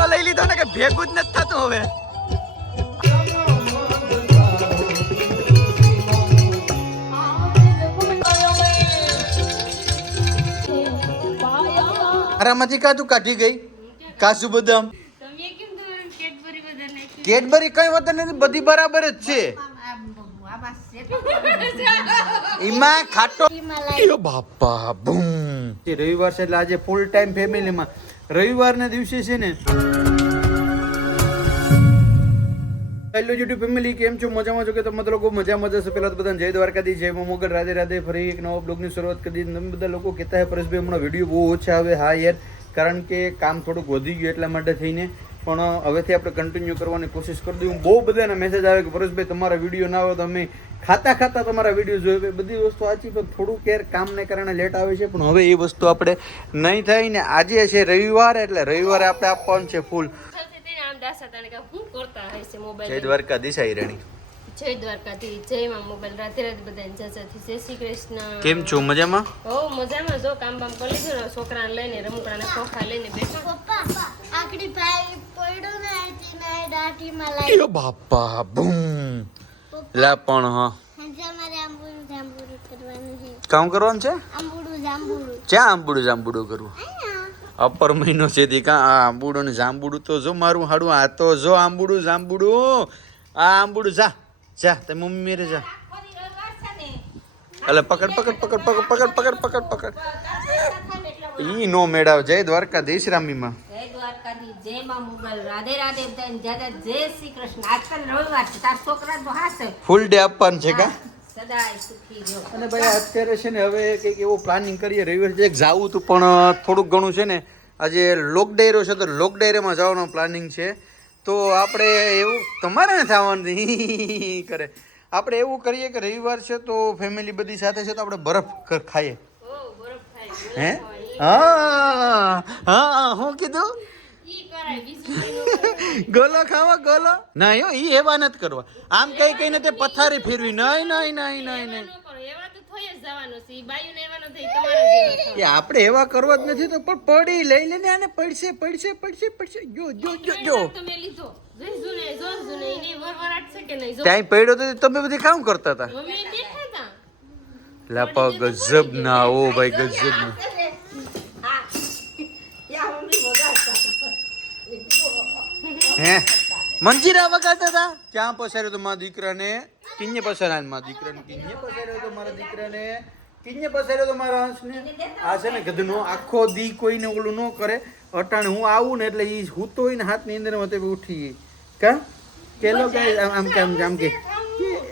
એટલો લઈ લીધો ને કે ભેગું જ નથી થતું હવે. આરામાંથી કાજુ કાઢી ગઈ કાજુ બદામ કેડબરી કઈ વાત નથી, બધી બરાબર જ છે. એમાં ખાટો બાપા બૂમ. રવિવાર છે એટલે આજે ફૂલ ટાઈમ ફેમિલીમાં રવિવારના દિવસે છે ને. હેલો યુટ્યુબ ફેમિલી, કેમ છો? મજામાં છો કે તમે લોકો મજામાં જશો? પેલા તો બધાને જય દ્વારકાધીશ, જય મોગલ, રાધે રાધે. ફરી એક નવા બ્લોગની શરૂઆત કરી દીધી. તમે બધા લોકો કહેતા હે પરેશભાઈ હમણાં વિડીયો બહુ ઓછા આવે. હા યાર, કારણ કે કામ થોડુંક વધી ગયું એટલા માટે થઈને, પણ હવેથી આપણે કન્ટિન્યુ કરવાની કોશિશ કરી દઉં. બહુ બધાના મેસેજ આવે કે પરેશભાઈ તમારા વિડીયો ના આવે તો અમે ખાતા તમારા વિડીયો જોઈએ. બધી વસ્તુ સાચી, પણ થોડુંક યાર કામને કારણે લેટ આવે છે. પણ હવે એ વસ્તુ આપણે નહીં થાય ને. આજે છે રવિવાર, એટલે રવિવારે આપણે આપવાનું છે ફૂલ. જય દ્વારકાધીશ આયરણી, જય દ્વારકાધીશ, જય માં મોબાઈલ, રાધે રાધે બધાને જય શ્રી કૃષ્ણ. કેમ છો? મજામાં? હો મજામાં. જો કામ બામ કરી લીધું ને, છોકરાને લઈને રમકડાને ખોખા લઈને બેઠો. પપ્પા આકડી ભાઈ પડ્યો ને આતી દાટીમાં લાઈ. યો બાપા બૂમ. લા પણ હા અમારે આંબુડું જાંબુડું કરવાનું છે. કામ કરવાનું છે? આંબુડું જાંબુડું. ક્યાં આંબુડું કરવું? અપર મહિનો છે તે કાં આંબુડું ને જાંબુડું તો જો મારું હાડું. આ તો જો આંબુડું જાંબુડું. આ આંબુડું જા જા તે મમ્મી મેરે જા. એટલે પકડ. ઈ નો મેળાવ. જય દ્વારકાધીશ રામીમાં. જય દ્વારકાધીશ, જય માં મોગલ, રાધે રાધે બધાને જય શ્રી કૃષ્ણ. આજકાલ રવિવાર છે, તાર છોકરા તો હાસે ફૂલ ડે આપવાનું છે કા? સદાય સુખી રહ્યો. અને ભાઈ અત્યારે છે ને હવે કંઈક એવું પ્લાનિંગ કરીએ. રવિવાર જે જાવું હતું, પણ થોડુંક ઘણું છે ને આજે લોક ડાયરો છે તો લોક ડાયરામાં જવાનું પ્લાનિંગ છે. તો આપણે એવું તમારે નથી આવવાનું કરે. આપણે એવું કરીએ કે રવિવાર છે તો ફેમિલી બધી સાથે છે તો આપણે બરફ ખાઈએ. હે? હા હું કીધું? ગોલો ખાવા ગોલો નહીં હો, ઈ એવા નથી કરવા. આમ કઈ કઈને તે પથારી ફેરવી. નહીં કે આપણે એવા કરવા જ નથી તો પણ પડી લઈ લઈને આને પડશે. જો ત્યાં પડ્યો તો તમે બધી કામ કરતા હતા. લાપા ગજબ ના. ઓ ભાઈ ગજબ ના. હે મંજીરા વગાડતા હતા. ક્યાં પસાર્યો તો મારા દીકરાને? કિન્ને પસાર્યો મારા દીકરાને? કિન્ને પસાર્યો તો મારા દીકરાને? કિન્ને પસાર્યો તો મારા હંસને? આ છે ને ગધનો આખો દી કોઈને ઓલું ન કરે. અટાણે હું આવું ને એટલે ઈ હૂતો હોય ને હાથની અંદર મતે ઉઠી કા કેલો ગાઈસ આમ કે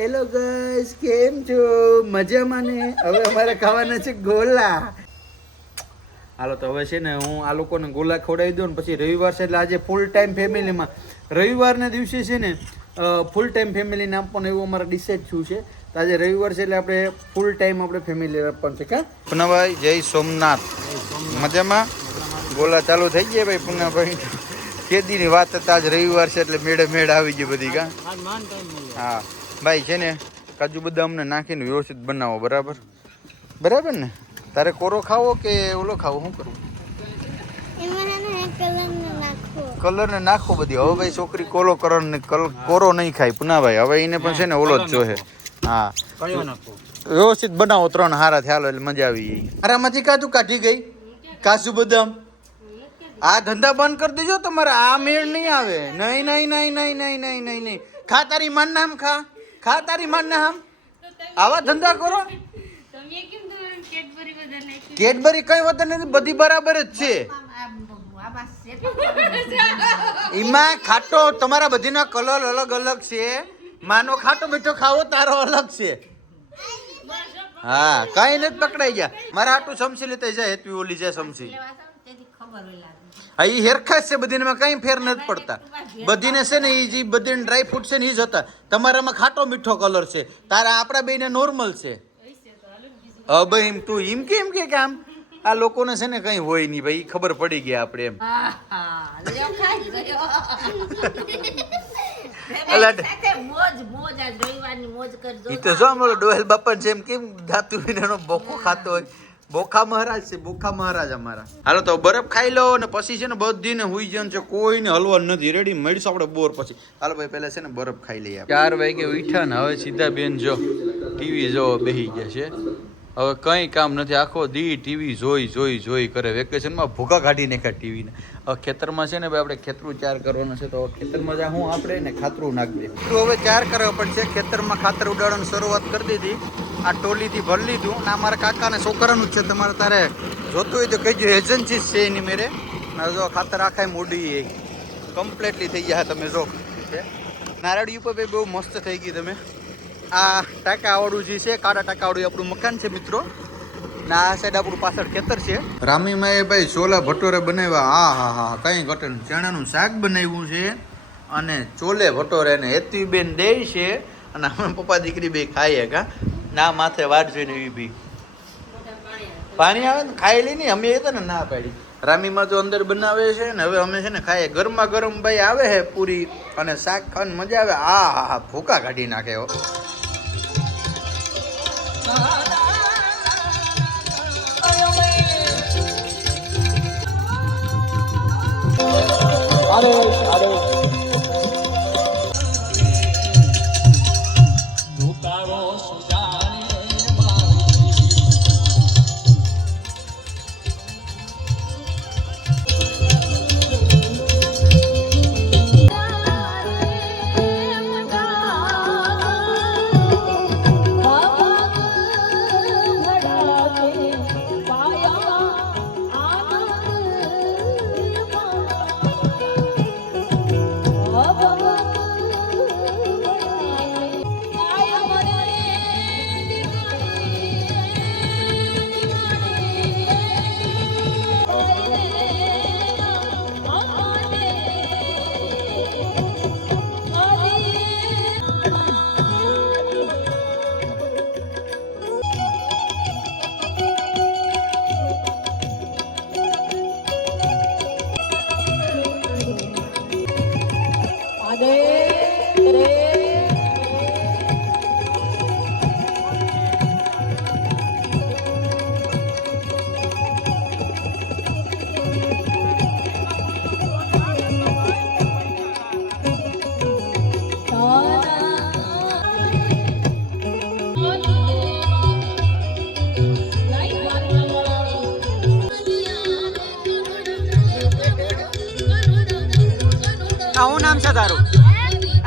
હેલો ગાઈસ કેમ છો? મજામાં ને? હવે અમારે ખાવાના છે ગોલા. હાલો તો હવે છે ને હું આ લોકોને ગોલા ખવડાવી દઉં ને પછી રવિવાર છે એટલે આજે ફૂલ ટાઈમ ફેમિલીમાં રવિવારના દિવસે છે ને ફૂલ ટાઈમ ફેમિલીને આપવાનું એવું અમારે ડિસાઇડ થયું છે. તો આજે રવિવાર છે એટલે આપણે ફૂલ ટાઈમ આપણે ફેમિલી આપવાનું છે. કા પુનાભાઈ જય સોમનાથ. મજામાં? ગોલા ચાલુ થઈ ગયા ભાઈ પુનાભાઈ. કેદીની વાત હતા, આજ રવિવાર છે એટલે મેળે આવી ગઈ બધી. કા હા ભાઈ છે ને કાજુ બદામને નાખીને વ્યવસ્થિત બનાવો. બરાબર ને? તારે કોરો ખાવો કે ઓલો ખાવો? શું કરવું? કલર ને નાખો બધી. હવે ભાઈ છોકરી કોરો નહીં ખાય પુનાભાઈ. હવે એને પણ છે ને ઓલો જ જોહે. હા વ્યવસ્થિત બનાવો. 3 હારા થયા એટલે મજા આવી ગઈ. હારામાંથી કાજુ કાઢી ગઈ કાજુ બદામ. આ ધંધા બંધ કરી દેજો તમારે. આ મેળ નહીં આવે. નહીં. ખા તારી માન નામ. ખા તારી માન નામ. આવા ધંધા કરો. કેડબરી કઈ વાત નથી, બધી બરાબર જ છે. એમાં ખાટો તમારા બધીના કલર અલગ છે. માનો ખાટો મીઠો ખાવો તારો અલગ છે. હા કઈ નથી પકડાઈ ગયા. મારા હાટું સમસી લેતા જાય. હેતવી ઓલી જાય સમસી. હા એ હેરખાસ છે બધીને, કઈ ફેર નથી પડતા. બધીને છે ને એ જે બધી ડ્રાય ફ્રૂટ છે ને એ જ હતા. તમારામાં ખાટો મીઠો કલર છે, તારા આપણા બેને નોર્મલ છે. હવે એમ તું એમ કે આમ આ લોકોને છે ને કઈ હોય નહીં ભાઈ. ખબર પડી ગયા આપણે એમ. ઈ તો જો અમારો ડોહેલ બાપા જેમ કેમ ધાતુ વિનાનો બોકો ખાતો હોય. બોખા મહારાજ છે, બોખા મહારાજ અમારા. હાલો તો બરફ ખાઈ લો ને પછી છે ને બધી ને હુઈ જવાનું છે, કોઈને હલવાનું નથી. રેડી મળીશું આપણે બોર પછી. હાલો ભાઈ પહેલા છે ને બરફ ખાઈ લઈએ. 4 વાગે ઉઠ્યા ને હવે સીધા બેન જો ટીવી જોવા બેસી ગયા છે. હવે કંઈ કામ નથી, આખો દી ટીવી જોઈ કરે. વેકેશનમાં ભૂકા કાઢી નાખ્યા ટીવીને. હવે ખેતરમાં છે ને ભાઈ આપણે ખેતરું 4 કરવાનું છે, તો ખેતરમાં જા હું આપણે ને ખાતરું નાખી દઈએ. હવે 4 કરવા પડશે. ખેતરમાં ખાતર ઉડાડવાની શરૂઆત કરી દીધી. આ ટોલીથી ભરી લીધું ને અમારા કાકાને છોકરાનું જ છે. તમારે તારે જોતું હોય તો કહેજો, એજન્સી છે એની મેરે. જો ખાતર આખા મોડી કમ્પ્લીટલી થઈ ગયા. તમે જો નારળી ઉપર ભાઈ બહુ મસ્ત થઈ ગઈ. તમે આ ટાંકાવાળું જે છે, કાળા ટાંકાવાળું આપણું મકાન છે મિત્રો. ના આ સાઈડ આપણું પાછળ ખેતર છે. રામીમાએ ભાઈ છોલા ભટોરે બનાવ્યા. હા કઈ ઘટે. ચણાનું શાક બનાવ્યું છે અને ચોલે ભટોરે ને હેતવીબેન દે છે અને અમે પપ્પા દીકરી બે ખાઈએ. કા ના માથે વાટ જોઈને એવી બી પાણી આવે ને ખાઈ લઈ. અમે એ તો ને ના પાડી. રામીમાં તો અંદર બનાવે છે ને હવે અમે છે ને ખાઈએ. ગરમા ગરમ ભાઈ આવે છે પૂરી અને શાક ખાવાની મજા આવે. હા ભૂકા કાઢી નાખે હો. શું નામ છે તારું?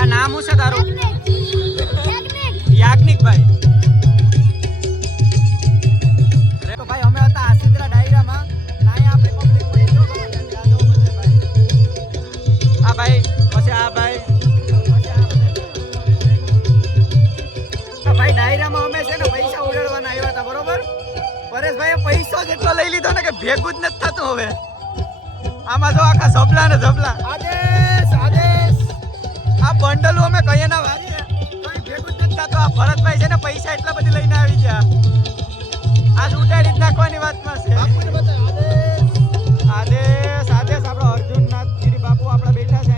આ નામ શું છે તારું? યાજ્ઞિકભાઈ. તો ભાઈ અમે હતા આસિદ્રા ડાયરામાં. અહીંયા આપણી પબ્લિક પડી જો આ ભાઈ પછી આ ભાઈ ડાયરામાં અમે છે ને પૈસા ઉડાડવાના આવ્યા હતા. બરોબર પરેશભાઈ પૈસો જેટલો લઈ લીધો ને કે ભેગું જ નથી થતું. હવે આમાં જો આખા ઝબલા ને ઝબલા. આ બંડલો અમે કહીએ ના વારીએ કોઈ ભેગું જ નથી થતું. આ ભરતભાઈ છે ને પૈસા એટલા બધી લઈને આવી ગયા. આ ઉડાડી જ નાખવાની વાતમાં છે. આદેશ આપણો અર્જુનનાથ ગીરી બાપુ આપણા બેઠા છે.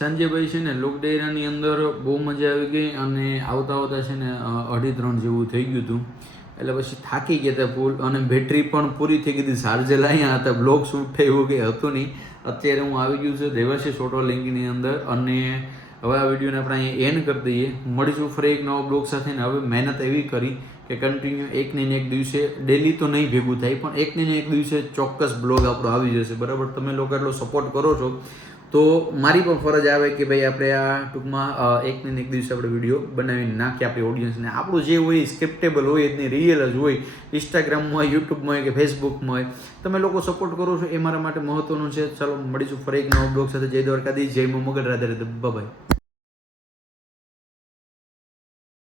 સંજયભાઈ છે ને લોક ડાયરાની અંદર બહુ મજા આવી ગઈ અને આવતા છે ને 2:30 જેવું થઈ ગયું હતું. એટલે પછી થાકી ગયા હતા ફૂલ અને બેટરી પણ પૂરી થઈ ગઈ હતી. ચાર્જર અહીંયા હતા. બ્લોગ શૂટ થયું એવું કંઈ હતું નહીં. અત્યારે હું આવી ગયું છું દેવાશીષ ઓટો લિંકની અંદર અને હવે આ વિડીયોને આપણે અહીંયા એન્ડ કરી દઈએ. મળીશું ફરી એક નવો બ્લોગ સાથે. ને હવે મહેનત એવી કરી કે કન્ટિન્યુ એક ને એક દિવસે, ડેલી તો નહીં ભેગું થાય, પણ એક ને એક દિવસે ચોક્કસ બ્લોગ આપણો આવી જશે. બરાબર, તમે લોકો એટલો સપોર્ટ કરો છો તો મારી પણ ફરજ આવે કે ભાઈ આપણે આ ટૂંકમાં એક ને એક દિવસે આપણે વિડીયો બનાવીને નાખીએ આપણી ઓડિયન્સને. આપણું જે હોય સ્ક્રિપ્ટેબલ હોય, એની રિયલ જ હોય, ઇન્સ્ટાગ્રામમાં હોય, યુટ્યુબમાં હોય કે ફેસબુકમાં હોય. તમે લોકો સપોર્ટ કરો છો એ મારા માટે મહત્વનું છે. ચાલો મળીશું ફરી એક નવો બ્લોગ સાથે. જય દ્વારકાધીશ, જય મગર, રાધે રાધે, બાય.